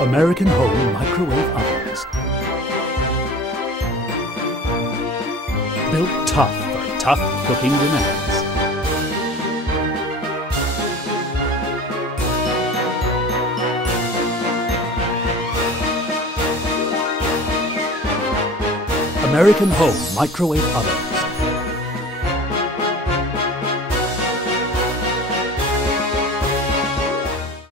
American Home Microwave Ovens. Built tough for tough cooking demands. American Home Microwave Ovens.